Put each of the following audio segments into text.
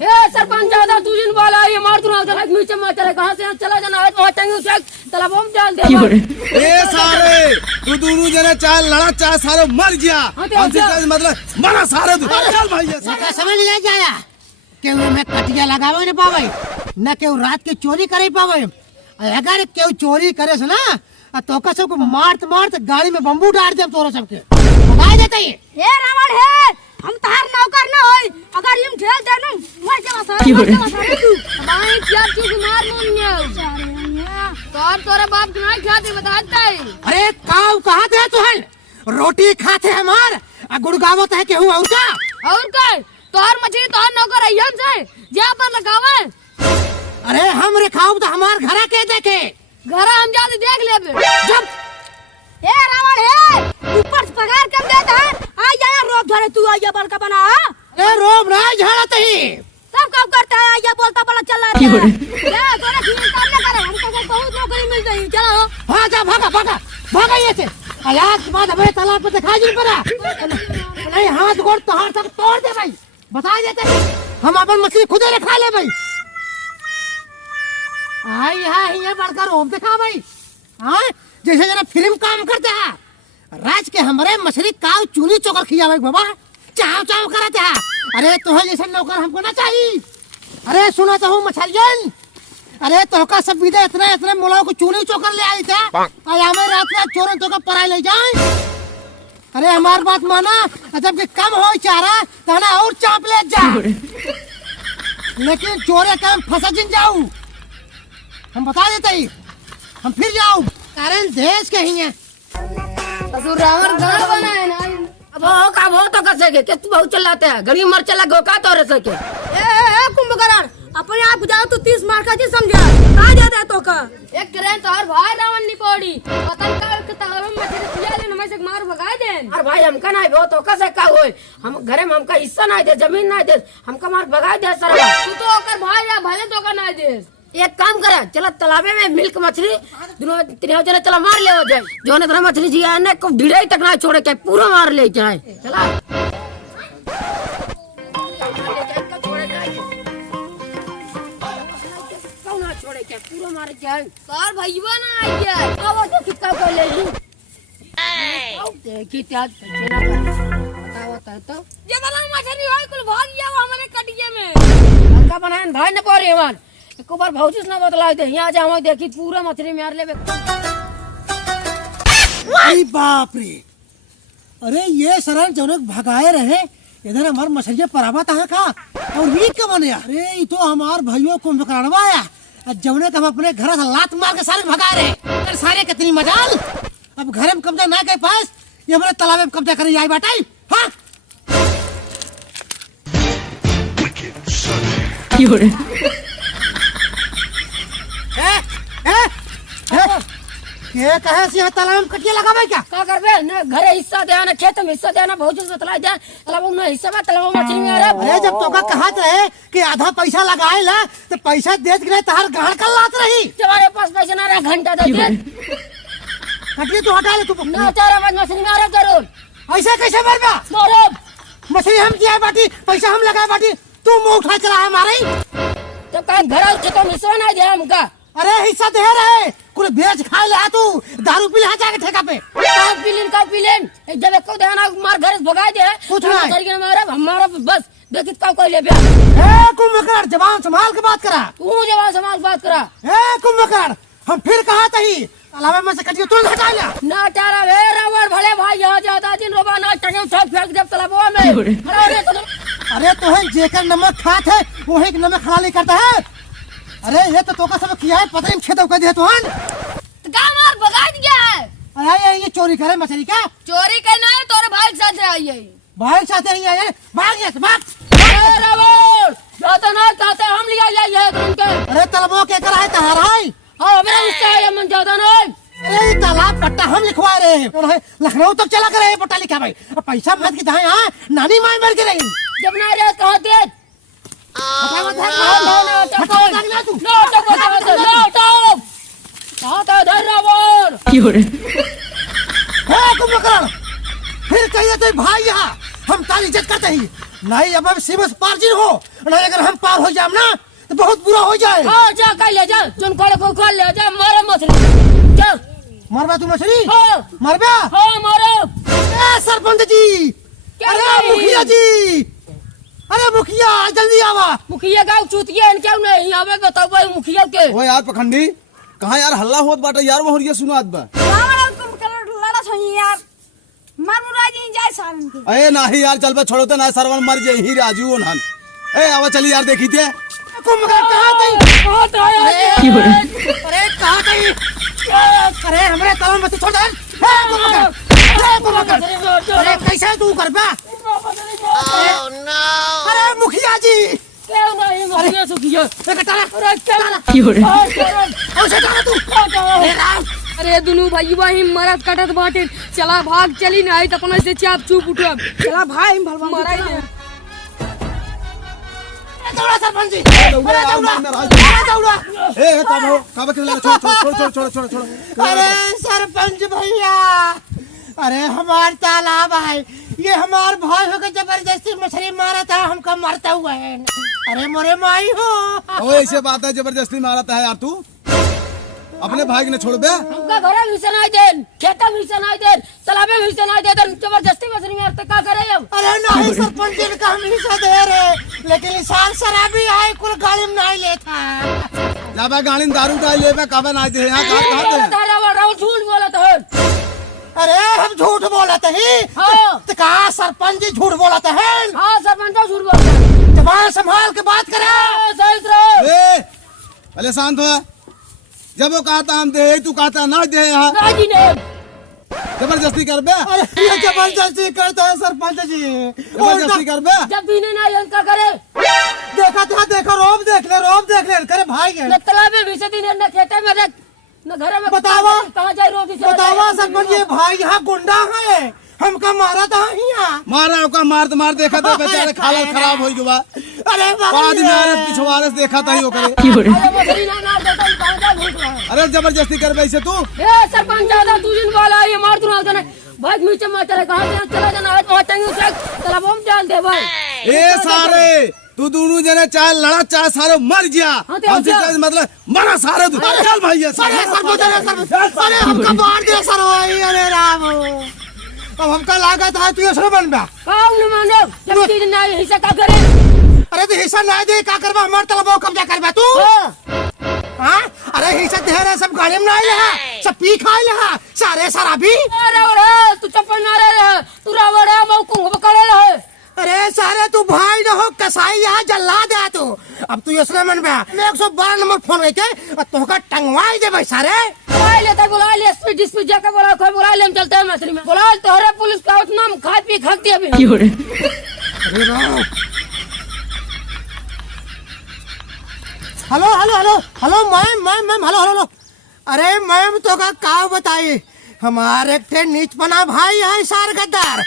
सरपंच ज्यादा तू जिन वाला ये मार दूंगा चला नीचे मत चले कहां से चला जाना है पहुंचेंगे उसे तालाब में डाल दे ए सारे तू दोनों जने चाहे लड़ा चाहे सारे मर गया मतलब मरा सारे चल भाई समझ नहीं जाया केहू में कटिया लगावे नहीं पावे न केहू रात के चोरी करे पावे अगर केहू चोरी करे से ना तो का सबको मारत मारत गाड़ी में बम्बू डाल दे तोरा सबके भगा देते ये रावण है हम तार नौकर ना होई अगर हम ठेल दे ना मर के बसा तू भाई क्या चीज मार मुन्ने तोरे बाप नहीं खाते बताता है अरे काऊ कहां थे तू है रोटी खाते हमार गुड़गावत है केहू और का तोहर मछली तोहर नौकर अयन से जे पर लगावे अरे हम रेखाऊ तो हमार घरा के देखे घरा हम जाते देख लेबे जब ए रावण है ऊपर से पगार कम देता है आ जा रोक धरे तू आया बड़का बना ए रोब ना झाड़त ही सब काम करता है आया बोलता बड़ा चल रहा है ले तोरा ठीक काम ना करे हमको बहुत नौकरी मिल गई चलो हां जा भागा भागा भागा ये से आज बाद हमें तालाब पे दिखा जी पड़ा नहीं हाथ गोड़ तोहार तक तोड़ दे भाई बता देते हम अपन मछली खुद ही खा ले भाई आई हां ये बड़का रोब दिखा भाई हां जैसे जरा फिल्म काम करते हैं राज के हमारे मछली काव चूनी चोकर खियावे बाबा चाव चाव करते हैं अरे तोहे जैसे नौकर हमको ना चाहिए अरे सुना तो हूँ मछलियन अरे तोहका सब विदे इतना इतना मुलाव को चूनी चोकर ले आई था आज हमें रात में चोरन तो का पराई ले जाए अरे हमार बात माना जब कि कम हो चारा ताना और चाप ले जा लेकिन चोरे काम फंसा जिन जाऊं हम बता देते ही हम फिर जाऊं कारण देश के ही है ससुर रावण घर बनाए ना अब वो तो कर सके कि तू बहुत चलाते है गड़ी मर चला गो का तो रह सके ए कुंभकर्ण अपने आप जाओ तो 30 मार का जी समझा कहां जाता है तो का एक ट्रेन तो हर भाई रावण नहीं पड़ी पता का के तालाब में मछली पिया ले नमसे मार भगा दे अरे भाई हमका नहीं वो तो कैसे का होए हम घरे में हमका हिस्सा नहीं दे जमीन नहीं दे हमका मार भगा दे सर तू तो ओकर भाई या भले तो का नहीं दे एक काम करे चला तालाबे में मिल्क मछली दोनों तीनों जने चला मार ले जाए जो ने तरह मछली जी आने को भिड़ाई तक ना छोड़े के पूरा मार ले जाए चला कौन छोड़े के पूरा मार जाए तार भईवा ना आई है अब वो कितना को ले ली आओ देखी क्या चला बताओ तो ये वाला मछली होई कुल भाग गया हमारे कटिया में का बनाए भाई ने परे वन एक बार भौजिस ना बतला दे यहां जा हम देखी पूरा मछली मार लेबे अरे बाप रे अरे ये शरण जनक भगाए रहे इधर हमार मछलियां पराबत है का और ये क्या बने अरे ये तो हमार भाइयों को मकराड़वा आया जवने का हम अपने घर से लात मार के सारे भगा रहे अरे सारे कितनी मजाल अब घर में कब्जा ना के पास ये हमारे तालाब में कब्जा करे आई बाटाई हां ये कहे से तालाब में कटिया लगावे क्या का करबे न घरे हिस्सा दे ना खेत में हिस्सा दे ना भौजी से बतला दे तालाब में हिस्सा में तालाब में मछली में अरे जब तो का कहत रहे कि आधा पैसा लगाए ला तो पैसा देत के तहार गाड़ कर लात रही तुम्हारे पास पैसा ना रहा घंटा दे दे कटिया तो हटा ले तू ना चारा में मछली मारे जरूर ऐसा कैसे मरबा मारो मछली हम दिया बाटी पैसा हम लगाए बाटी तू मुंह उठा चला है मारे तो का घर के तो हिस्सा ना दे हमका अरे हिस्सा दे रहे कुल बेच खा ले तू दारू पी ले जाके ठेका पे का पीलेन जब को देना मार घर से भगा दे कुछ नहीं तरीके मारे हमारा बस देखित का कोई ले बे ए कुंभकर्ण जवान संभाल के बात करा तू जवान संभाल बात करा ए कुंभकर्ण हम फिर कहा तही तालाब में से कटिया तुरंत हटा ले ना चारा वे रावण भले भाई यहां जाता दिन रोबा ना टंगे सब फेंक दे तालाबवा में अरे तो है जेकर नमक खात है वो है नमक खा नहीं करता है अरे ये तो तोका सब किया है पता नहीं खेत का दे तो हन तो का मार भगा दिया है अरे ये चोरी करे मछली का चोरी करना है तोरे भाई के साथ आई है भाई साथ नहीं आए भाग गया भाग ए रावण जाता ना कहते हम लिया जाइए तुमके अरे तलबो के कराए तहारा है हां मेरा हिस्सा है मन जाता नहीं अरे तालाब पट्टा हम लिखवा रहे हैं लखनऊ तक चला करे पट्टा लिखा भाई पैसा मत की जाए हां नानी माई मर के रही जब ना रे कहते फिर कहिए तो भाई यहाँ हम तारी इज्जत करते ही नहीं अब सीबस पार्जिन हो नहीं अगर हम पार हो जाए ना तो बहुत बुरा हो जाए। हाँ जा कह ले जा जोन कोड़े को खोल ले जा मारे मछली जा मरबा तू मछली हाँ मरबा। हाँ मारो ए सरपंच जी, क्या अरे नहीं? मुखिया जी, अरे मुखिया जल्दी आवा। मुखिया गाँव चूतिया इनके नहीं आवे बताओ भाई मुखिया के ओ यार पखंडी कहाँ यार हल्ला होत बाटे यार वो ये सुनात बा। लड़ा छोड़ी यार मार मुरा जी जाए सारन के। अरे नहीं यार चल बे छोड़ो तो ना सरवन मर जाए ही राजू नन। ए आवा चली यार देखी थे कुंभकर्ण कहाँ गई? कहाँ तो आया अरे कहाँ गई? अरे हमरे तवा मत छोड़ दे। अरे कैसे तू कर बा? अरे मुखिया जी, क्या नहीं मुखिया सुखिया एक टाला अरे क्या उसे टाला तू। अरे राम, अरे दुनू भाई वही मरद कटत बाटे चला भाग चली ना तो अपने से चाप चुप उठब चला भाई भलवा मराई दौड़ा सरपंच जी, अरे दौड़ा। ए कब के छोड़ छोड़ छोड़ छोड़ छोड़ छोड़। अरे सरपंच भैया, अरे हमार तालाब है, ये हमार भाई होकर जबरदस्ती मछली मारा था, हमको मरता हुआ है। अरे मोरे माई हो। ओ ऐसे बात है जबरदस्ती मारता है यार तू अपने भाई ने छोड़ बे। हमका घरे भी से नहीं देन खेता भी से नहीं देन तालाबे भी से नहीं देन जबरदस्ती मछली मारते क्या करे अब। अरे नहीं सरपंच जी का हम हिस्सा दे रहे, लेकिन इंसान शराबी है, कुल गाड़ी में नहीं लेता। जब गाड़ी में दारू डाल ले कब ना दे यहाँ कहाँ दे। झूठ बोलत है। अरे हम झूठ बोलते ही हाँ। तो कहा सरपंच जी झूठ बोलते हैं। हाँ सरपंच झूठ बोलता है। जबान संभाल के बात करे। सही रहो ए पहले शांत हो। जब वो कहता हम दे तू कहता ना दे यहाँ राजी ने जबरदस्ती कर बे। अरे ये जबरदस्ती करता है सरपंच जी, जबरदस्ती कर बे। जब पीने ना इनका करे देखा था, देखो रोब देख ले करे भाई है। न तालाबे भी से दिन न खेते में देख न घरे में बतावा। कहाँ जाए रोटी से बतावा सरपंच ये भाई यहाँ गुंडा है, हमका मारा था यहाँ। मारा का मार देखा था बेचारे हालत खराब हो गया। अरे बाद में अरे पिछवाड़े से देखा था ही वो करे। अरे मछली ना देता कहाँ जा भूख रहा है। अरे जबरदस्ती कर वैसे तू ए सरपंच ज्यादा तू जिन वाला ये मार दूँ ना भाई नीचे मत चले कहाँ से चला जाना है तो चंगी से तालाब में डाल दे भाई। ए सारे तू दोनों जने चाहे लड़ा चाहे सारे मर गया। हाँ तो हमसे क्या? क्या मतलब मरा सारे तू चल भाई ये अरे सरपंच, अरे हमका मार दिया सर भाई। अरे राम, अब हमका लागत है तू ऐसा बन बा। काम न मानो जब चीज ना हिस्सा का करे। अरे तो हिस्सा नहीं दे का करबा, हमार तलबो कब्जा करबा तू। हाँ अरे हिस्सा दे रहे सब गाड़ी में नहीं रहा, सब पी खाए रहा सारे शराबी। अरे तू चप्पल ना रहे तू रावण है मैं कुंभ करे रहे। अरे सारे तू भाई न हो कसाई यहाँ जल्ला दे तू। अब तू इसलिए मन में 112 नंबर फोन लेके और तोहका टंगवाई दे भाई सारे। बुला ले स्पीड डिस्पीड जाकर बुला कोई बुला ले हम चलते हैं मछली में बुला तोहरे पुलिस का उतना हम खा पी खाती अभी। अरे Ram, hello hello hello hello ma'am hello hello. अरे मैम तो का बताई, हमारे एक नीच बना भाई है सार गद्दार।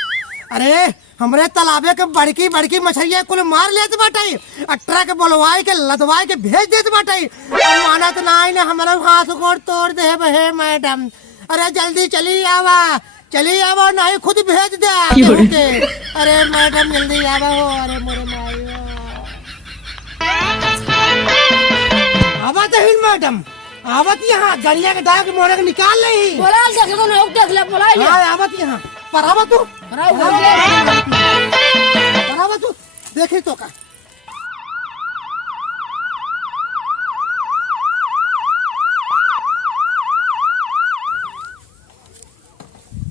अरे हमरे तालाबे के बड़की बड़की मछलियां कुल मार लेते बाटे, ट्रक बोलवाई के लदवाई के भेज देते बाटे। मानत नहीं ना हमारा हाथ गोड़ तोड़ दे हे मैडम। अरे जल्दी चली आवा नहीं खुद भेज दे। अरे मैडम जल्दी आवा हो। अरे मोरे माई आवत है मैडम, आवत यहाँ गलिया के दाग मोड़े के निकाल ले। बुला देख लो ना देख ले बुला ले। हाँ आवत यहाँ पर आवत तू देखी तो का।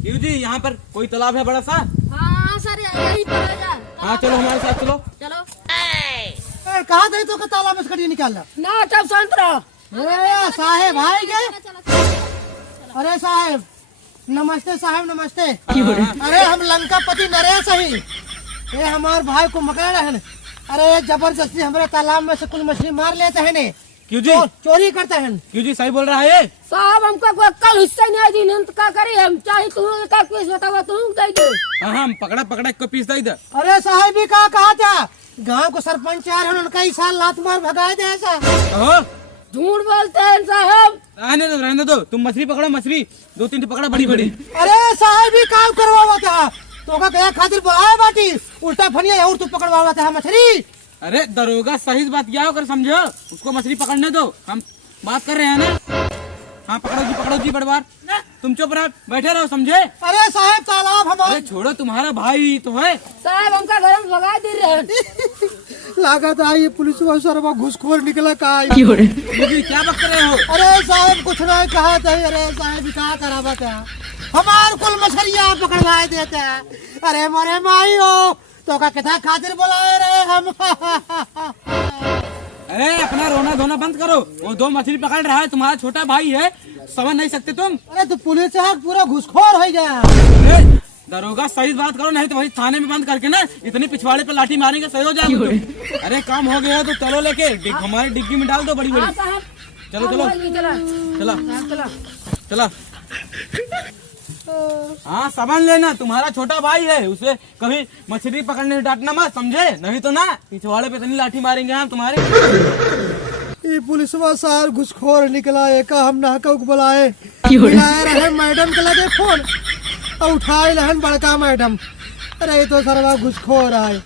क्यों जी यहाँ पर कोई तालाब है बड़ा सा? हाँ सर यही पर है जा। हाँ चलो हमारे साथ चलो। चलो कहा थे तो तालाब में से कटिया निकाल ला। ना तब शांत रहो। अरे साहेब आए गे। अरे साहेब नमस्ते, साहेब नमस्ते। अरे हम लंका पति नरेश ही, ये हमारे भाई को मकड़ा है। अरे जबरदस्ती हमारे तालाब में से कुल मछली मार लेते हैं ने। क्यों जी? चोरी करते हैं। क्यों जी सही बोल रहा है? साहब हमको कोई कल हिस्सा नहीं दी नहीं तो क्या करें हम, चाहे तू का केस बतावा तू दे दे। हाँ हम पकड़ा को पीस दे इधर। अरे साहेब भी कहा था गांव को सरपंच आ रहे उनका इस साल लात मार भगाए दे ऐसा। झूठ बोलते हैं साहब। रहने दो तुम मछली पकड़ो, मछली 2-3 पकड़ा बड़ी बड़ी। अरे साहेब भी काम करवा था तो क्या खातिर बुलाया बाटी, उल्टा फनिया और तू पकड़वा था मछली। अरे दरोगा सही बात क्या हो कर समझो, उसको मछली पकड़ने दो, हम बात कर रहे हैं ना। हाँ पकड़ो जी बड़वार, तुम चुप रहो, बैठे रहो, समझे। अरे साहब तालाब हमारे अरे छोड़ो, तुम्हारा भाई तो है। साहब हमका घर में भगा दे रहे हैं। लागत है ये पुलिस वाला सरवा घुसखोर निकला का। मुझे क्या बक रहे हो? अरे साहब कुछ नहीं कहा था। अरे साहब क्या करावत है, हमार कुल मछलियाँ पकड़वाए देते हैं। अरे मोरे माई हो तो का कितना खातिर बुलाए रहे हम। अरे अपना रोना धोना बंद करो, वो 2 मछली पकड़ रहा है, तुम्हारा छोटा भाई है, समझ नहीं सकते तुम? अरे तो पुलिस साहब पूरा घुसखोर हो गया। अरे दरोगा सही बात करो, नहीं तो वही थाने में बंद करके ना इतनी पिछवाड़े पे लाठी मारेंगे, सही हो जाएगा तुम। अरे काम हो गया तो चलो लेके हमारी डिग्गी में डाल दो बड़ी बड़ी। चलो चलो चला चला। हाँ सामान लेना, तुम्हारा छोटा भाई है, उसे कभी मछली पकड़ने से डांटना मत, समझे? नहीं तो ना पिछवाड़े पे इतनी लाठी मारेंगे हम तुम्हारे। ये पुलिसवा सार घुसखोर निकला है का, हम नाहक बुलाए बुलाए रहे मैडम के लगे फोन और उठाए रहन बड़का मैडम। अरे ये तो सरवा घुसखोर आए।